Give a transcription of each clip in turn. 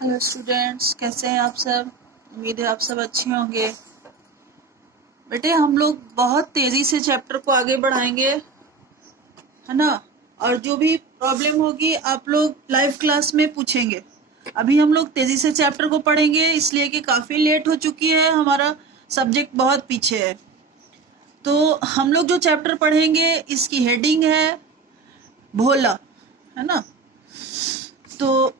Hello students, कैसे हैं आप सब। उम्मीद है आप सब अच्छे होंगे। बेटे हम लोग बहुत तेजी से चैप्टर को आगे बढ़ाएंगे, है ना। और जो भी प्रॉब्लम होगी आप लोग लाइव क्लास में पूछेंगे। अभी हम लोग तेजी से चैप्टर को पढ़ेंगे इसलिए कि काफ़ी लेट हो चुकी है, हमारा सब्जेक्ट बहुत पीछे है। तो हम लोग जो चैप्टर पढ़ेंगे इसकी हेडिंग है भोला, है ना। तो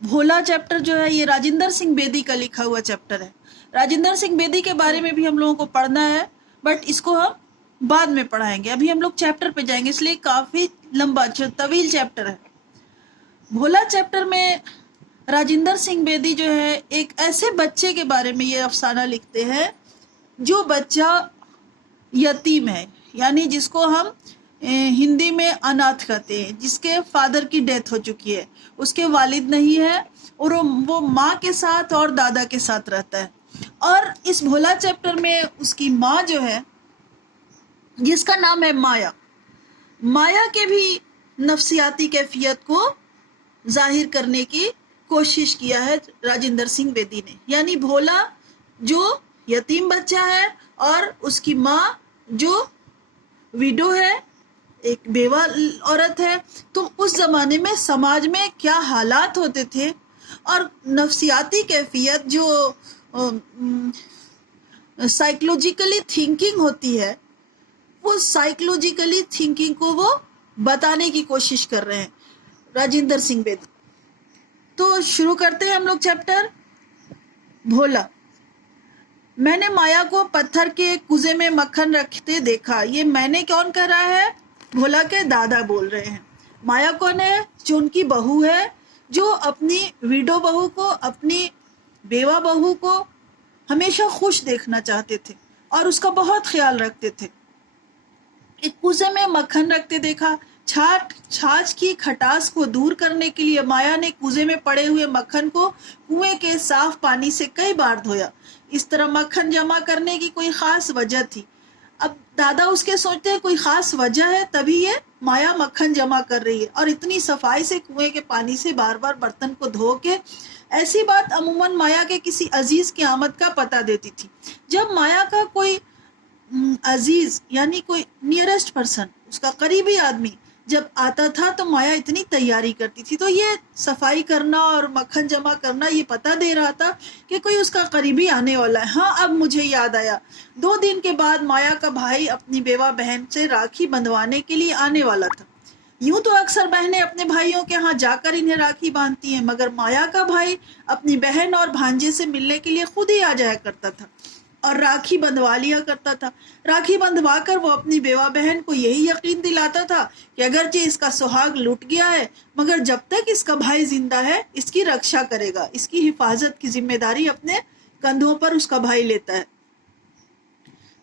भोला चैप्टर जो है ये राजेंद्र सिंह बेदी का लिखा हुआ चैप्टर है। राजेंद्र सिंह बेदी के बारे में भी हम लोगों को पढ़ना है, बट इसको हम बाद में पढ़ाएंगे। अभी हम लोग चैप्टर पे जाएंगे, इसलिए काफी लंबा तवील चैप्टर है। भोला चैप्टर में राजेंद्र सिंह बेदी जो है एक ऐसे बच्चे के बारे में ये अफसाना लिखते हैं जो बच्चा यतीम है, यानी जिसको हम हिंदी में अनाथ कहते हैं, जिसके फादर की डेथ हो चुकी है, उसके वालिद नहीं है और वो माँ के साथ और दादा के साथ रहता है। और इस भोला चैप्टर में उसकी माँ जो है जिसका नाम है माया, माया के भी नफ्सियाती कैफियत को जाहिर करने की कोशिश किया है राजेंद्र सिंह बेदी ने। यानी भोला जो यतीम बच्चा है और उसकी माँ जो विडो है, एक बेवा औरत है। तो उस जमाने में समाज में क्या हालात होते थे और नफ्सियाती कैफियत जो साइकोलॉजिकली थिंकिंग होती है, वो साइकोलॉजिकली थिंकिंग को वो बताने की कोशिश कर रहे हैं राजेंद्र सिंह बेदी। तो शुरू करते हैं हम लोग चैप्टर भोला। मैंने माया को पत्थर के कुजे में मक्खन रखते देखा। ये मैंने कौन कर रहा है? भोला के दादा बोल रहे हैं। माया कौन है? जो उनकी बहू है, जो अपनी विडो बहू को, अपनी बेवा बहू को हमेशा खुश देखना चाहते थे और उसका बहुत ख्याल रखते थे। एक कुजे में मक्खन रखते देखा। छाछ की खटास को दूर करने के लिए माया ने कुजे में पड़े हुए मक्खन को कुएं के साफ पानी से कई बार धोया। इस तरह मक्खन जमा करने की कोई खास वजह थी। अब दादा उसके सोचते हैं कोई खास वजह है तभी ये माया मक्खन जमा कर रही है और इतनी सफाई से कुएं के पानी से बार बार बर्तन को धो के। ऐसी बात अमूमन माया के किसी अजीज की आमद का पता देती थी। जब माया का कोई अजीज यानी कोई नियरेस्ट पर्सन, उसका करीबी आदमी जब आता था तो माया इतनी तैयारी करती थी। तो ये सफाई करना और मक्खन जमा करना ये पता दे रहा था कि कोई उसका करीबी आने वाला है। हाँ, अब मुझे याद आया, 2 दिन के बाद माया का भाई अपनी बेवा बहन से राखी बंधवाने के लिए आने वाला था। यूं तो अक्सर बहनें अपने भाइयों के यहाँ जाकर इन्हें राखी बांधती हैं, मगर माया का भाई अपनी बहन और भांजे से मिलने के लिए खुद ही आ जाया करता था और राखी बंधवा लिया करता था। राखी बंधवा कर वो अपनी बेवा बहन को यही यकीन दिलाता था कि अगरचे इसका सुहाग लुट गया है, मगर जब तक इसका भाई जिंदा है इसकी रक्षा करेगा, इसकी हिफाजत की जिम्मेदारी अपने कंधों पर उसका भाई लेता है।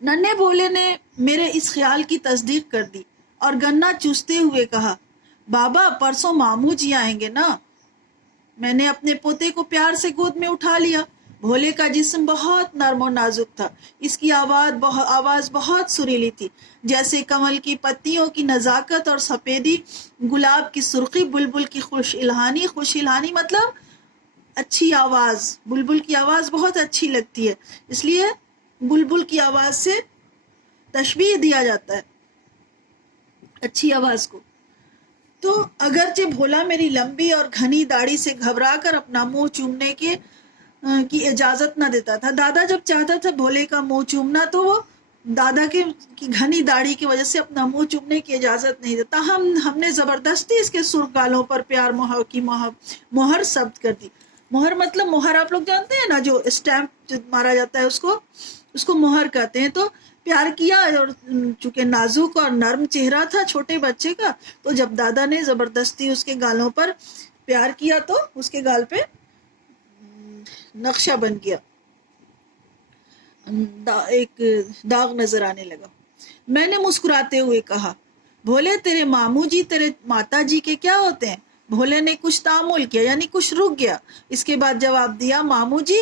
नन्हे भोले ने मेरे इस ख्याल की तस्दीक कर दी और गन्ना चूसते हुए कहा, बाबा परसों मामू जी आएंगे ना। मैंने अपने पोते को प्यार से गोद में उठा लिया। भोले का जिस्म बहुत नर्म और नाजुक था। इसकी आवाज बहुत सुरीली थी, जैसे कमल की पत्तियों की नजाकत और सफेदी, गुलाब की सुर्खी, बुलबुल की खुश इल्हानी मतलब अच्छी आवाज। बुलबुल की आवाज बहुत अच्छी लगती है, इसलिए बुलबुल की आवाज से तशबीह दिया जाता है अच्छी आवाज को। तो अगरचे भोला मेरी लंबी और घनी दाढ़ी से घबराकर अपना मुंह चूमने की इजाजत न देता था। दादा जब चाहता था भोले का मुंह चूमना तो वो दादा की घनी दाढ़ी की वजह से अपना मुंह चूमने की इजाजत नहीं देता। हमने जबरदस्ती इसके सुर्ख गालों पर प्यार मोहर शब्द कर दी। मोहर मतलब मोहर आप लोग जानते हैं ना, जो स्टैंप मारा जाता है उसको मोहर कहते हैं। तो प्यार किया और चूंकि नाजुक और नर्म चेहरा था छोटे बच्चे का, तो जब दादा ने जबरदस्ती उसके गालों पर प्यार किया तो उसके गाल पे नक्शा बन गया, एक दाग नजर आने लगा। मैंने मुस्कुराते हुए कहा, भोले तेरे मामू जी तेरे माता जी के क्या होते हैं? भोले ने कुछ तामुल किया, यानी कुछ रुक गया। इसके बाद जवाब दिया, मामू जी।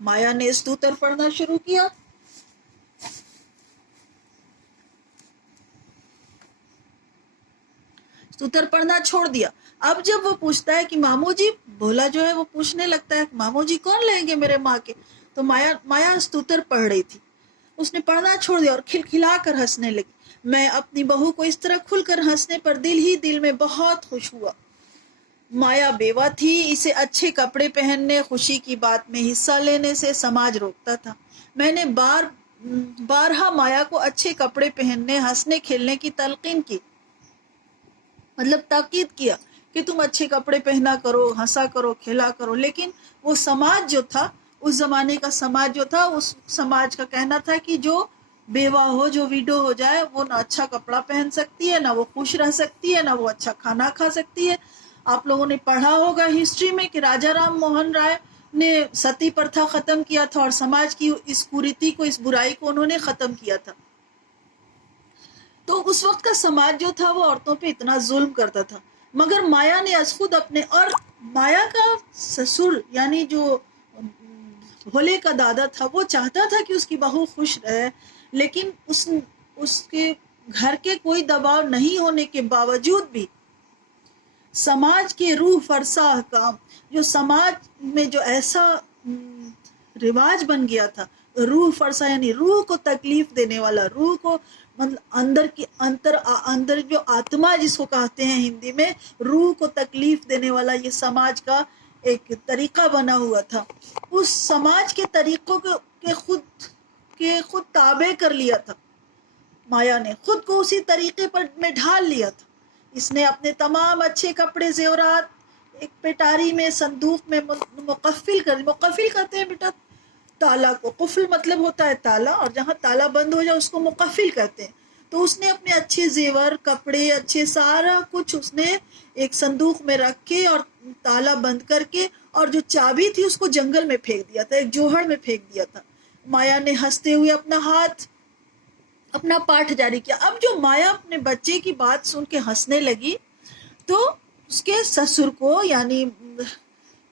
माया ने स्तुतर पढ़ना शुरू किया। स्तुतर पढ़ना छोड़ दिया। अब जब वो पूछता है कि मामू जी, भोला जो है वो पूछने लगता है मामू जी कौन लेंगे मेरे माँ के, तो माया स्तुतर पढ़ रही थी, उसने पढ़ना छोड़ दिया और खिलखिला कर हंसने लगी। मैं अपनी बहू को इस तरह खुलकर हंसने पर दिल ही दिल में बहुत खुश हुआ। माया बेवा थी, इसे अच्छे कपड़े पहनने, खुशी की बात में हिस्सा लेने से समाज रोकता था। मैंने बारहा माया को अच्छे कपड़े पहनने, हंसने खेलने की तलकीन की, मतलब ताकीद किया कि तुम अच्छे कपड़े पहना करो, हंसा करो, खेला करो। लेकिन वो समाज जो था, उस जमाने का समाज जो था, उस समाज का कहना था कि जो बेवा हो, जो विडो हो जाए, वो ना अच्छा कपड़ा पहन सकती है, ना वो खुश रह सकती है, ना वो अच्छा खाना खा सकती है। आप लोगों ने पढ़ा होगा हिस्ट्री में कि राजा राम मोहन राय ने सती प्रथा खत्म किया था और समाज की इस कुरीति को, इस बुराई को उन्होंने खत्म किया था। तो उस वक्त का समाज जो था वो औरतों पे इतना जुल्म करता था। मगर माया ने आज खुद अपने, और माया का ससुर यानी जो भोले का दादा था, वो चाहता था कि उसकी बहू खुश रहे, लेकिन उसके घर के कोई दबाव नहीं होने के बावजूद भी समाज के रूह फरसा काम, जो समाज में जो ऐसा रिवाज बन गया था, रूह फरसा यानी रूह को तकलीफ देने वाला, रूह को मतलब अंदर जो आत्मा जिसको कहते हैं हिंदी में, रूह को तकलीफ देने वाला ये समाज का एक तरीका बना हुआ था। उस समाज के तरीकों के खुद ताबे कर लिया था। माया ने खुद को उसी तरीके पर में ढाल लिया था। इसने अपने तमाम अच्छे कपड़े जेवरात एक पेटारी में, संदूक में मुकफ्फिल कहते हैं बेटा ताला को। कुफल मतलब होता है ताला, और जहाँ ताला बंद हो जाए उसको मुकफ्फिल कहते हैं। तो उसने अपने अच्छे जेवर, कपड़े, अच्छे सारा कुछ उसने एक संदूक में रख के और ताला बंद करके, और जो चाबी थी उसको जंगल में फेंक दिया था, एक जोहड़ में फेंक दिया था। माया ने हंसते हुए अपना पाठ जारी किया। अब जो माया अपने बच्चे की बात सुन के हंसने लगी, तो उसके ससुर को यानी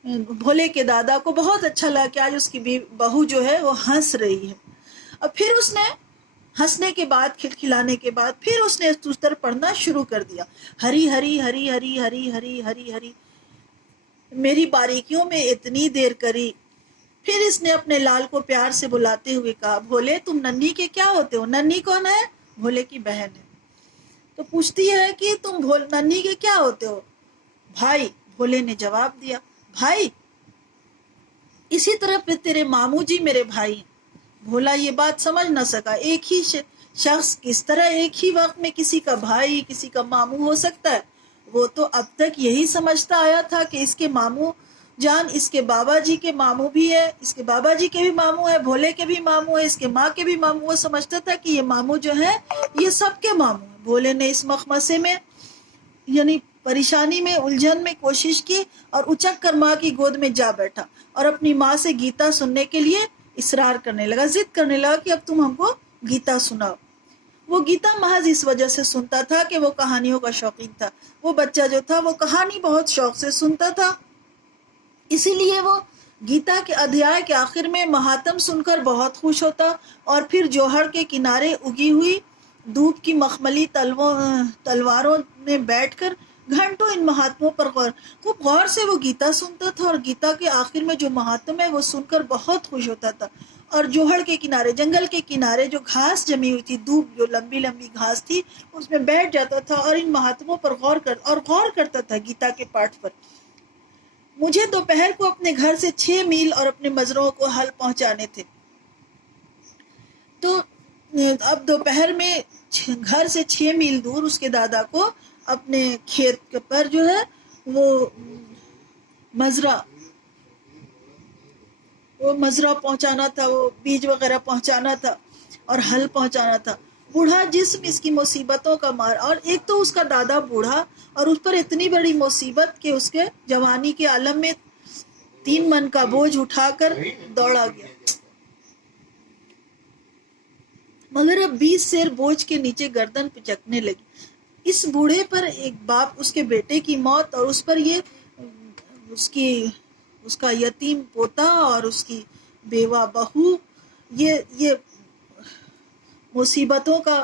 भोले के दादा को बहुत अच्छा लगा कि आज उसकी बहू जो है वो हंस रही है। अब फिर उसने हंसने के बाद, खिलखिलाने के बाद, फिर उसने स्तुतर पढ़ना शुरू कर दिया। हरी हरी हरी हरी हरी हरी हरी हरी मेरी बारीकियों में इतनी देर करी। फिर इसने अपने लाल को प्यार से बुलाते हुए कहा, भोले तुम नन्ही के क्या होते हो? नन्ही कौन है? भोले की बहन है। तो पूछती है कि तुम नन्ही के क्या होते हो? भाई। भोले ने जवाब दिया, भाई? इसी तरह पे तेरे मामू जी मेरे भाई। भोला ये बात समझ न सका, एक ही शख्स किस तरह एक ही वक्त में किसी का भाई, किसी का मामू हो सकता है। वो तो अब तक यही समझता आया था कि इसके मामू जान इसके बाबा जी के मामू भी है, इसके बाबा जी के भी मामू है, भोले के भी मामू है, इसके माँ के भी मामू। वो समझता था कि ये मामू जो है ये सबके मामू है। भोले ने इस मखमसे में यानी परेशानी में, उलझन में कोशिश की और उचक कर माँ की गोद में जा बैठा और अपनी माँ से गीता सुनने के लिए इसरार करने लगा, जिद करने लगा कि अब तुम हमको गीता सुनाओ। वो गीता महज इस वजह से सुनता था कि वो कहानियों का शौकीन था। वो बच्चा जो था वो कहानी बहुत शौक से सुनता था, इसीलिए वो गीता के अध्याय के आखिर में महात्म सुनकर बहुत खुश होता और फिर जोहड़ के किनारे उगी हुई धूप की मखमली तलवारों में बैठकर घंटों इन महात्मों पर खूब गौर से वो गीता सुनता था। और गीता के आखिर में जो महात्म है वो सुनकर बहुत खुश होता था। और जोहड़ के किनारे, जंगल के किनारे जो घास जमी हुई थी, धूप जो लंबी लंबी घास थी, उसमें बैठ जाता था और इन महात्मों पर गौर करता था गीता के पाठ पर। मुझे दोपहर को अपने घर से 6 मील और अपने मजरों को हल पहुंचाने थे। तो अब दोपहर में घर से 6 मील दूर उसके दादा को अपने खेत पर जो है वो मजरा पहुंचाना था, वो बीज वगैरह पहुंचाना था और हल पहुंचाना था। बूढ़ा जिस्म इसकी मुसीबतों का मार, और एक तो उसका दादा बूढ़ा और उस पर इतनी बड़ी मुसीबत कि उसके जवानी के आलम में 3 मन का बोझ उठाकर दौड़ा गया, मगर अब 20 सेर बोझ के नीचे गर्दन पिचकने लगी। इस बूढ़े पर एक बाप, उसके बेटे की मौत, और उस पर ये उसका यतीम पोता और उसकी बेवा बहू, ये मुसीबतों का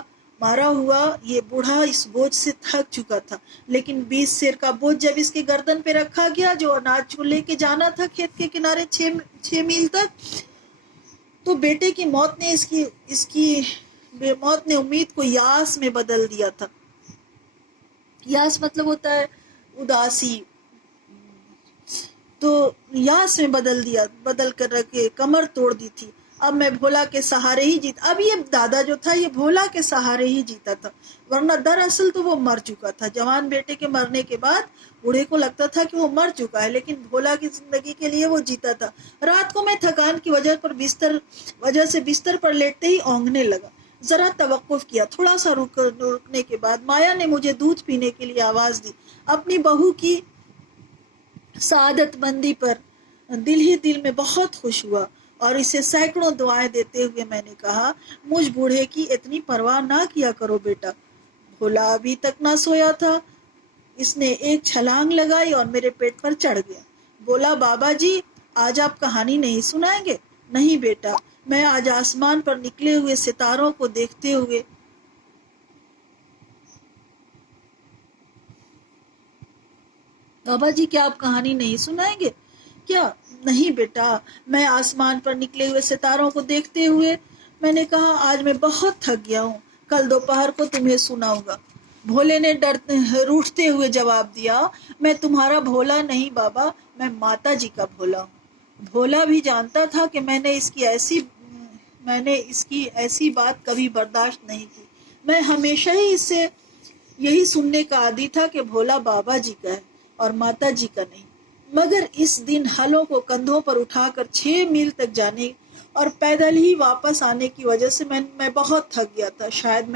مارا ہوا یہ بوڑھا اس بوجھ سے تھک چکا تھا، لیکن 20 سیر کا بوجھ جب اس کے گردن پہ رکھا گیا جو اناج کو لے کے جانا تھا کھیت کے کنارے 6 میل تک، تو بیٹے کی موت نے اس کی موت نے امید کو یاس میں بدل دیا تھا۔ یاس مطلب ہوتا ہے اداسی، تو یاس میں بدل کر رکھے کمر توڑ دی تھی۔ اب میں بھولا کے سہارے ہی اب یہ دادا جو تھا یہ بھولا کے سہارے ہی جیتا تھا، ورنہ دراصل تو وہ مر چکا تھا۔ جوان بیٹے کے مرنے کے بعد بوڑھے کو لگتا تھا کہ وہ مر چکا ہے، لیکن بھولا کی زندگی کے لیے وہ جیتا تھا۔ رات کو میں تھکان کی وجہ سے بستر پر لیٹتے ہی اونگنے لگا۔ ذرا توقف کیا، تھوڑا سا رکنے کے بعد مایا نے مجھے دودھ پینے کے لیے آواز دی۔ اپنی بہو کی سعادت مندی پر دل ہی دل میں بہت خوش ہوا اور اسے سینکڑوں دعائیں دیتے ہوئے میں نے کہا، مجھ بوڑھے کی اتنی پرواہ نہ کیا کرو بیٹا۔ بھولا ابھی تک نہ سویا تھا، اس نے ایک چھلانگ لگائی اور میرے پیٹ پر چڑھ گیا۔ بولا، بابا جی آج آپ کہانی نہیں سنائیں گے؟ نہیں بیٹا، میں آج آسمان پر نکلے ہوئے ستاروں کو دیکھتے ہوئے بابا جی کیا آپ کہانی نہیں سنائیں گے کیا؟ نہیں بیٹا، میں آسمان پر نکلے ہوئے ستاروں کو دیکھتے ہوئے میں نے کہا، آج میں بہت تھک گیا ہوں، کل دوپہر کو تمہیں سناؤں گا۔ بھولے نے روٹھتے ہوئے جواب دیا، میں تمہارا بھولا نہیں بابا، میں ماتا جی کا بھولا ہوں۔ بھولا بھی جانتا تھا کہ میں نے اس کی ایسی بات کبھی برداشت نہیں کی۔ میں ہمیشہ ہی اس سے یہی سننے کا عادی تھا کہ بھولا بابا جی کا ہے اور ماتا جی کا نہیں، مگر اس دن ہلوں کو کندھوں پر اٹھا کر 6 میل تک جانے اور پیدل ہی واپس آنے کی وجہ سے میں بہت تھک گیا تھا۔ شاید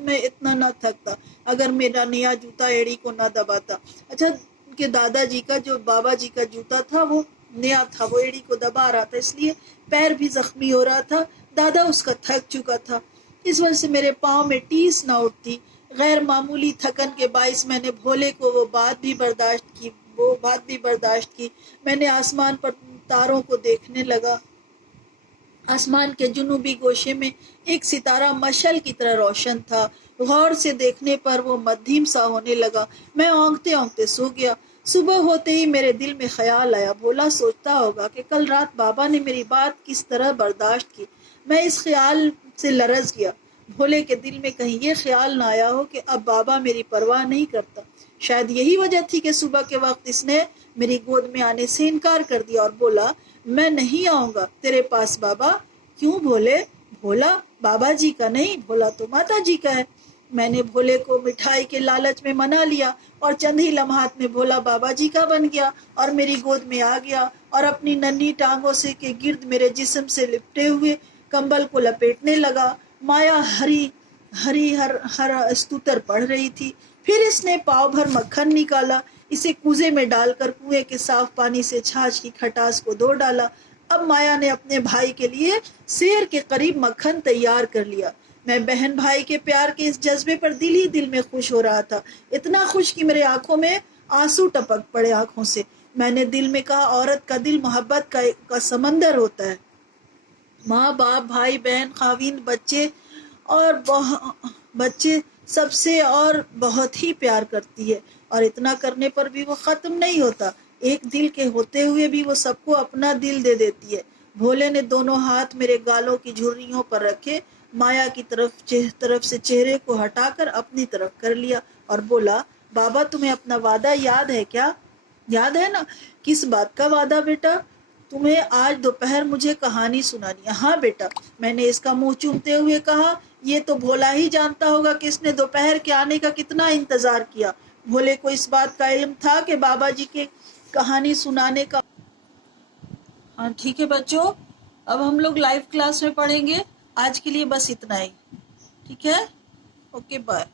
میں اتنا نہ تھکتا اگر میرا نیا جوتا ایڑی کو نہ دباتا۔ اچھا، ان کے دادا جی کا جو بابا جی کا جوتا تھا وہ نیا تھا، وہ ایڑی کو دبا رہا تھا، اس لیے پیر بھی زخمی ہو رہا تھا۔ دادا اس کا تھک چکا تھا، اس وجہ سے میرے پاؤں میں ٹیس نہ اٹھتی۔ غیر معمولی تھکن کے باعث میں نے بھولے کو وہ بات بھی برداشت کی۔ میں نے آسمان پر تاروں کو دیکھنے لگا۔ آسمان کے جنوبی گوشے میں ایک ستارہ مشعل کی طرح روشن تھا، غور سے دیکھنے پر وہ مدھیم سا ہونے لگا۔ میں اونگتے اونگتے سو گیا۔ صبح ہوتے ہی میرے دل میں خیال آیا، بھولا سوچتا ہوگا کہ کل رات بابا نے میری بات کس طرح برداشت کی۔ میں اس خیال سے لرز گیا۔ بھولے کے دل میں کہیں یہ خیال نہ آیا ہو کہ اب بابا میری پرواہ نہیں کرتا۔ شاید یہی وجہ تھی کہ صبح کے وقت اس نے میری گود میں آنے سے انکار کر دیا اور بولا، میں نہیں آؤں گا تیرے پاس بابا۔ کیوں بھولے؟ بھولا بابا جی کا نہیں، بھولا تو ماتا جی کا ہے۔ میں نے بھولے کو مٹھائی کے لالچ میں منا لیا اور چند ہی لمحات میں بھولا بابا جی کا بن گیا اور میری گود میں آ گیا اور اپنی ننھی ٹانگوں سے کے گرد میرے جسم سے لپٹے ہوئے کمبل کو لپیٹنے لگا۔ مایا ہر استوتر پڑھ رہی تھی۔ پھر اس نے پاؤ بھر مکھن نکالا، اسے کوزے میں ڈال کر کنویں کے صاف پانی سے چھاچھ کی کھٹاس کو دھو ڈالا۔ اب مایا نے اپنے بھائی کے لیے سیر کے قریب مکھن تیار کر لیا۔ میں بہن بھائی کے پیار کے اس جذبے پر دل ہی دل میں خوش ہو رہا تھا، اتنا خوش کہ میرے آنکھوں میں آنسو ٹپک پڑے آنکھوں سے۔ میں نے دل میں کہا، عورت کا دل محبت کا سمندر ہوتا ہے، ماں باپ بھائی بہن خاوند بچے سب سے اور بہت ہی پیار کرتی ہے، اور اتنا کرنے پر بھی وہ ختم نہیں ہوتا، ایک دل کے ہوتے ہوئے بھی وہ سب کو اپنا دل دے دیتی ہے۔ بھولے نے دونوں ہاتھ میرے گالوں کی جھریوں پر رکھے، مایا کی طرف سے چہرے کو ہٹا کر اپنی طرف کر لیا اور بولا، بابا تمہیں اپنا وعدہ یاد ہے کیا؟ یاد ہے نا؟ کس بات کا وعدہ بیٹا؟ تمہیں آج دوپہر مجھے کہانی سنانی ہے۔ ہاں بیٹا، میں نے اس کا منہ چومتے ہوئے کہا۔ یہ تو بھولا ہی جانتا ہوگا کہ اس نے دوپہر کے آنے کا کتنا انتظار کیا۔ بھولے کو اس بات کا علم تھا کہ بابا جی کے کہانی سنانے کا۔ ہاں ٹھیک ہے بچوں، اب ہم لوگ لائیو کلاس میں پڑھیں گے، آج کے لیے بس اتنا ہی، ٹھیک ہے؟ Okay bye.